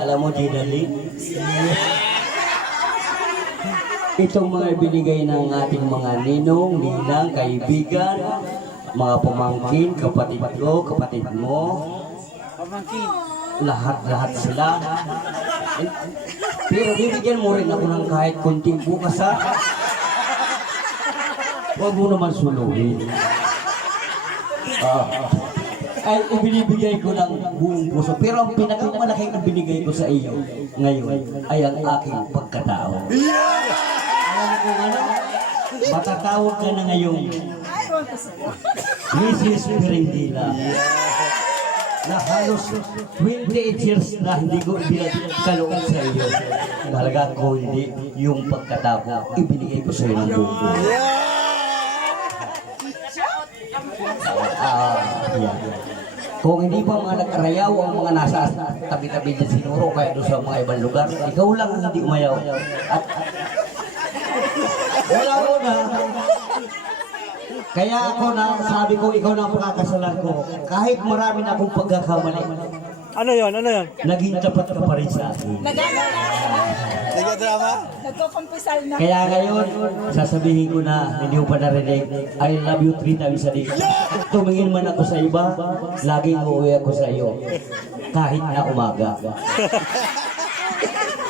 Alam mo, Ginali, itong mga binigay ng ating mga ninong, ninang, kaibigan, mga pamangkin, kapatid ko, kapatid mo, lahat-lahat sila. Pero bibigyan mo rin ako ng kahit konting bukas, ha? Huwag mo naman suluhin. Ay, ibinibigay ko ng buong puso. Pero ang pinakamalaking na binigay ko sa iyo ngayon ay ang aking pagkatao. Alam mo kung ano? Matatawag ka na ngayon Mrs. Perendila. Na halos 28 years na hindi ko ibinagkaloob sa iyo. Talaga ko hindi yung pagkatao ibinigay ko sa iyo ng buong puso. Kung hindi pa mga nag-arayaw ang mga nasa tabi-tabi niya sinuro kaya doon sa mga ibang lugar, ikaw lang ang hindi umayaw. At wala ko na. Kaya ako na, sabi ko, ikaw na ang pakakasalan ko. Kahit marami na akong pagkakamali. Ano yon? Ano yon? Naging tapat ka pa rin sa akin. Nagdrama? Nagkukumpisal na. Kaya ngayon, sasabihin ko na, hindi ko pa narinig, I love you 3 times a day. Tumingin man ako sa iba, laging uuwi ako sa iyo. Kahit na umaga.